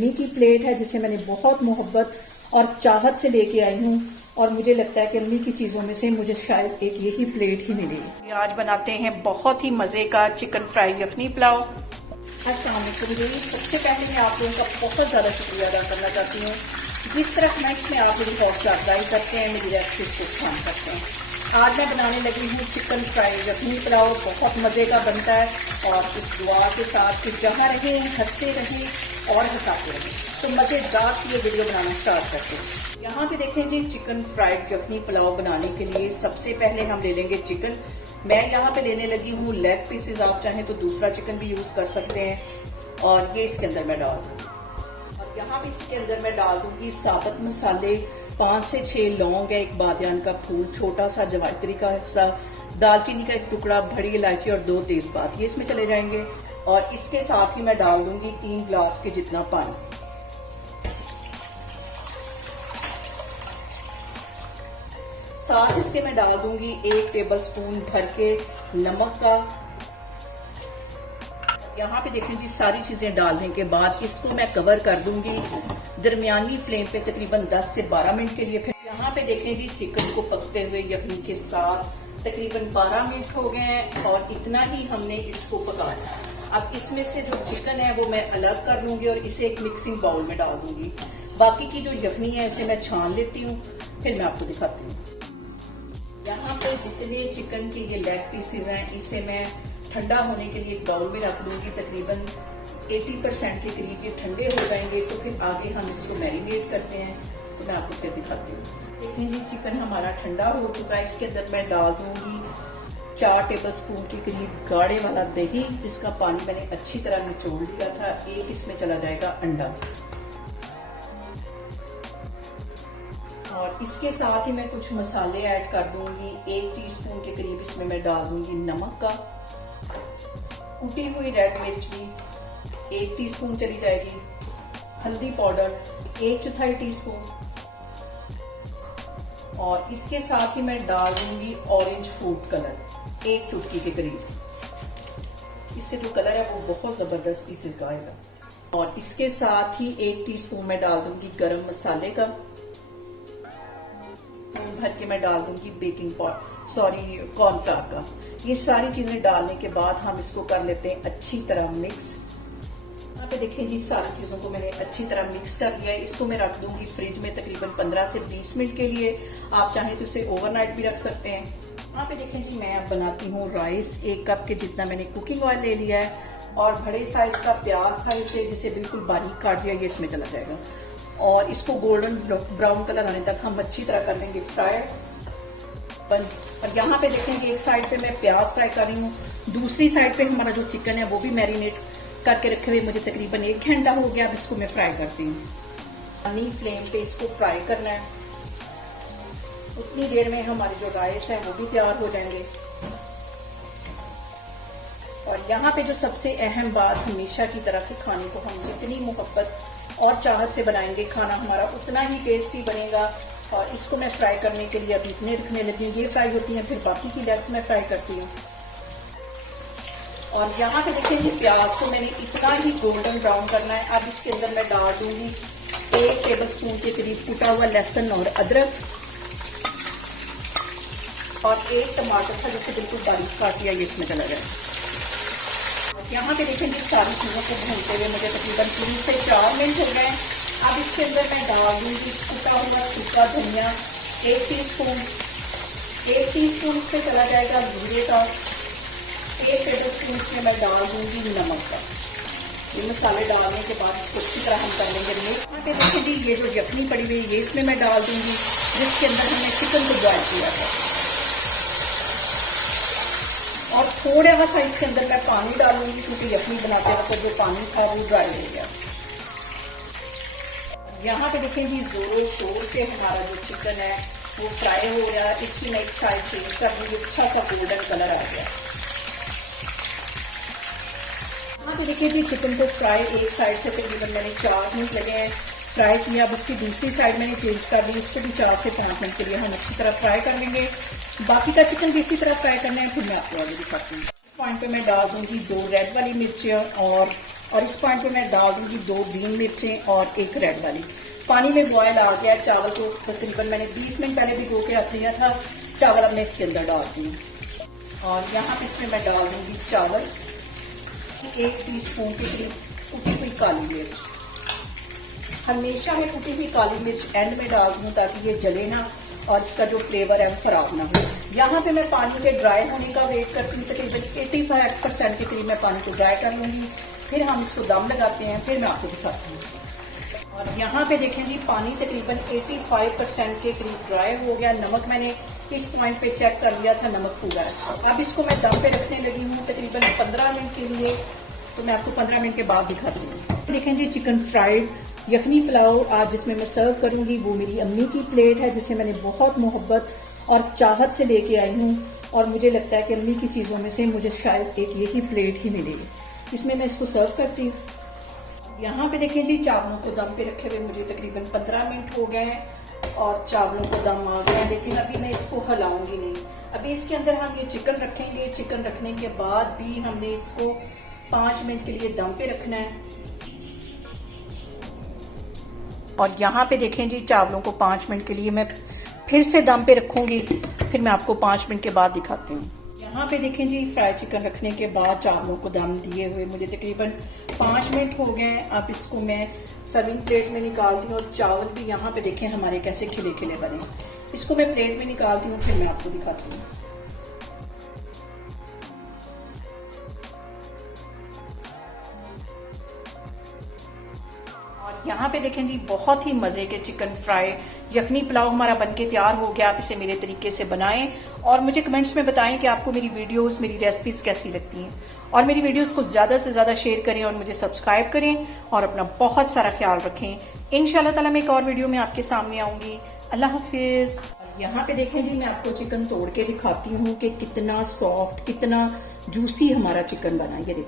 अम्मी की प्लेट है जिसे मैंने बहुत मोहब्बत और चाहत से लेके आई हूँ, और मुझे लगता है कि अम्मी की चीज़ों में से मुझे शायद एक यही प्लेट ही मिली। आज बनाते हैं बहुत ही मज़े का चिकन फ्राई यखनी पुलाव। अस्सलाम वालेकुम जी। सबसे पहले मैं आप लोगों का बहुत ज़्यादा शुक्रिया अदा करना चाहती हूँ, जिस तरह हमेशा आप लोग हौसला अफजाई करते हैं, मेरी रेसिपीज़ को पसंद करते हैं। आज मैं बनाने लगी हूँ चिकन फ्राई यखनी पुलाव। बहुत मज़े का बनता है, और इस दुआ के साथ कि जहाँ रहें हंसते रहें और हंसाते रहें। तो मज़ेदार से ये वीडियो बनाना स्टार्ट करते हैं। यहाँ पे देखें जी, चिकन फ्राइड यखनी पुलाव बनाने के लिए सबसे पहले हम ले लेंगे चिकन। मैं यहाँ पे लेने लगी हूँ लेग पीसेस, आप चाहें तो दूसरा चिकन भी यूज़ कर सकते हैं। और ये इसके अंदर मैं डाल दूँगी, और यहाँ पे इसके अंदर मैं डाल दूँगी साबुत मसाले। 5 से 6 लौंग है, एक बादियान का फूल, छोटा सा जवाइत्री का हिस्सा, दालचीनी का एक टुकड़ा, बड़ी इलायची और 2 तेज़पात, ये इसमें चले जाएंगे। और इसके साथ ही मैं डाल दूँगी 3 गिलास के जितना पानी। साथ इसके मैं डाल दूंगी 1 टेबलस्पून भर के नमक का। यहाँ पे देखें जी, सारी चीजें डालने के बाद इसको मैं कवर कर दूंगी दरमियानी फ्लेम पे तकरीबन 10 से 12 मिनट के लिए। फिर यहाँ पे देखें जी, चिकन को पकते हुए यखनी के साथ तकरीबन 12 मिनट हो गए हैं, और इतना ही हमने इसको पकाना। अब इसमें से जो चिकन है वो मैं अलग कर लूंगी और इसे एक मिक्सिंग बाउल में डाल दूंगी। बाकी की जो यखनी है उसे मैं छान लेती हूँ, फिर मैं आपको दिखाती हूँ। यहाँ पे जितने चिकन के ये लेग पीसेस हैं, इसे मैं ठंडा होने के लिए एक बाउल में रख लूँगी। तकरीबन 80% के करीब ये ठंडे हो जाएंगे, तो फिर आगे हम इसको मैरिनेट करते हैं, तो मैं आपको फिर दिखाती हूँ। देखें जी, चिकन हमारा ठंडा हो चुका है। इसके अंदर मैं डाल दूँगी 4 टेबलस्पून के करीब गाढ़े वाला दही, जिसका पानी मैंने अच्छी तरह निचोड़ लिया था। एक इसमें चला जाएगा अंडा, और इसके साथ ही मैं कुछ मसाले ऐड कर दूंगी। 1 टीस्पून के करीब इसमें मैं डाल दूंगी नमक का, कुटी हुई रेड मिर्च भी 1 टीस्पून चली जाएगी, हल्दी पाउडर 1/4 टीस्पून, और इसके साथ ही मैं डाल दूंगी ऑरेंज फूड कलर 1 चुटकी के करीब। इससे जो कलर है वो बहुत जबरदस्त इसका आएगा। और इसके साथ ही 1 टीस्पून मैं डाल दूंगी गरम मसाले का, भर के मैं डाल दूंगी कॉर्नफ्लावर का। ये सारी चीजें डालने के बाद हम इसको कर लेते हैं अच्छी तरह मिक्स। यहाँ पे देखें जी, सारी चीजों को मैंने अच्छी तरह मिक्स कर लिया है। इसको मैं रख दूंगी फ्रिज में तकरीबन 15 से 20 मिनट के लिए। आप चाहें तो इसे ओवरनाइट भी रख सकते हैं। यहाँ पे देखें जी, मैं अब बनाती हूँ राइस। 1 कप के जितना मैंने कुकिंग ऑयल ले लिया है, और बड़े साइज का प्याज था इसे, जिसे बिल्कुल बारीक काट दिया, ये इसमें चला जाएगा। और इसको गोल्डन ब्राउन कलर आने तक हम अच्छी तरह कर लेंगे फ्राई। और यहाँ पे देखेंगे, एक साइड पे मैं प्याज फ्राई कर रही हूँ, दूसरी साइड पे हमारा जो चिकन है वो भी मैरिनेट करके रखे हुए मुझे तकरीबन 1 घंटा हो गया। अब इसको मैं फ्राई करती हूँ। पानी फ्लेम पे इसको फ्राई करना है। उतनी देर में हमारे जो राइस है वो भी तैयार हो जाएंगे। और यहाँ पे जो सबसे अहम बात, हमेशा की तरह के खाने को हम जितनी मोहब्बत और चाहत से बनाएंगे, खाना हमारा उतना ही टेस्टी बनेगा। और इसको मैं फ्राई करने के लिए अभी इतने रखने लगी हूँ, ये फ्राई होती हैं, फिर बाकी की लेग्स मैं फ्राई करती हूँ। और यहाँ पे देखिए जी, प्याज को मैंने इतना ही गोल्डन ब्राउन करना है। अब इसके अंदर मैं डाल दूंगी 1 टेबलस्पून के करीब कुटा हुआ लहसुन और अदरक, और 1 टमाटर था जिसे बिल्कुल बारीक काट लिया, ये इसमें चला जाए। यहाँ पे देखेंगे, सारी चीज़ों को भूनते हुए मुझे तकरीबन 3 से 4 मिनट हो गए। अब इसके अंदर मैं डाल दूंगी कुटा हुआ सूखा धनिया 1 टीस्पून। 1 टीस्पून इसमें चला जाएगा जीरे का। 1 टेबलस्पून इसमें मैं डाल दूंगी नमक का। ये मसाले डालने के बाद इसको अच्छी तरह हम कर लेंगे मिक्स। यहाँ पे देखिए जी, ये जो यखनी पड़ी हुई है ये इसमें मैं डाल दूंगी, जिसके अंदर हमने चिकन को बॉयल किया था। और थोड़ा सा इसके अंदर मैं पानी डालूंगी, क्योंकि यखनी बनाते वक्त जो पानी था वो ड्राई हो गया। यहाँ पे देखें जी, जोरों शोर से हमारा जो चिकन है वो फ्राई हो गया। इसकी मैं एक साइड चेंज कर दूंगी, अच्छा सा गोल्डन कलर आ गया। यहाँ पे देखिए जी, चिकन को फ्राई एक साइड से तकरीबन मैंने 4 मिनट लगे हैं फ्राई किया। अब इसकी दूसरी साइड मैंने चेंज कर दी, इसको भी 4 से 5 मिनट के लिए हम अच्छी तरह फ्राई कर लेंगे। बाकी का चिकन भी इसी तरह फ्राई करना है, फिर मैं आपको आगे दिखाती हूँ। इस पॉइंट पे मैं डाल दूंगी 2 रेड वाली मिर्चें और और इस पॉइंट पे मैं डाल दूंगी 2 ग्रीन मिर्चें और 1 रेड वाली। पानी में बॉयल आ गया। चावल को तकरीबन मैंने 20 मिनट पहले भिगो के रख लिया था। चावल अब मैं इसके अंदर डालती हूँ और यहाँ पे इसमें मैं डाल दूंगी चावल, 1 टीस्पून के करीब कुटी हुई काली मिर्च। हमेशा मैं कुटी हुई काली मिर्च एंड में डालती हूँ ताकि ये जले ना और इसका जो फ्लेवर है वो खराब ना हो। यहाँ पे मैं पानी के ड्राई होने का वेट करती हूँ। तकरीबन 85% के करीब मैं पानी को ड्राई कर लूँगी, फिर हम इसको दम लगाते हैं, फिर मैं आपको दिखाती हूँ। और यहाँ पे देखें जी पानी तकरीबन 85% के करीब ड्राई हो गया। नमक मैंने इस पॉइंट पे चेक कर लिया था, नमक पूरा है। अब इसको मैं दम पे रखने लगी हूँ तकरीबन 15 मिनट के लिए, तो मैं आपको 15 मिनट के बाद दिखाती हूँ। देखें जी चिकन फ्राइड यखनी पुलाव आज जिसमें मैं सर्व करूंगी वो मेरी अम्मी की प्लेट है, जिसे मैंने बहुत मोहब्बत और चाहत से लेके आई हूँ। और मुझे लगता है कि अम्मी की चीज़ों में से मुझे शायद एक यही प्लेट ही मिलेगी। इसमें मैं इसको सर्व करती हूँ। यहाँ पे देखें जी चावलों को दम पे रखे हुए मुझे तकरीबन 15 मिनट हो गए हैं और चावलों को दम आ गया, लेकिन अभी मैं इसको हिलाऊंगी नहीं। अभी इसके अंदर हम ये चिकन रखेंगे। चिकन रखने के बाद भी हमने इसको 5 मिनट के लिए दम पे रखना है। और यहाँ पे देखें जी चावलों को 5 मिनट के लिए मैं फिर से दम पे रखूंगी, फिर मैं आपको 5 मिनट के बाद दिखाती हूँ। यहाँ पे देखें जी फ्राई चिकन रखने के बाद चावलों को दम दिए हुए मुझे तकरीबन 5 मिनट हो गए हैं। अब इसको मैं सर्विंग प्लेट में निकालती हूँ और चावल भी यहाँ पे देखें हमारे कैसे खिले खिले बने। इसको मैं प्लेट में निकालती हूँ, फिर मैं आपको दिखाती हूँ। यहाँ पे देखें जी बहुत ही मज़े के चिकन फ्राई यखनी पुलाव हमारा बनके तैयार हो गया। आप इसे मेरे तरीके से बनाएं और मुझे कमेंट्स में बताएं कि आपको मेरी वीडियोस, मेरी रेसिपीज कैसी लगती हैं। और मेरी वीडियोस को ज़्यादा से ज़्यादा शेयर करें और मुझे सब्सक्राइब करें और अपना बहुत सारा ख्याल रखें। इंशाल्लाह ताला मैं एक और वीडियो में आपके सामने आऊँगी। अल्लाह हाफिज़। यहाँ पे देखें जी मैं आपको चिकन तोड़ के दिखाती हूँ कि कितना सॉफ्ट, कितना जूसी हमारा चिकन बना। ये देखें।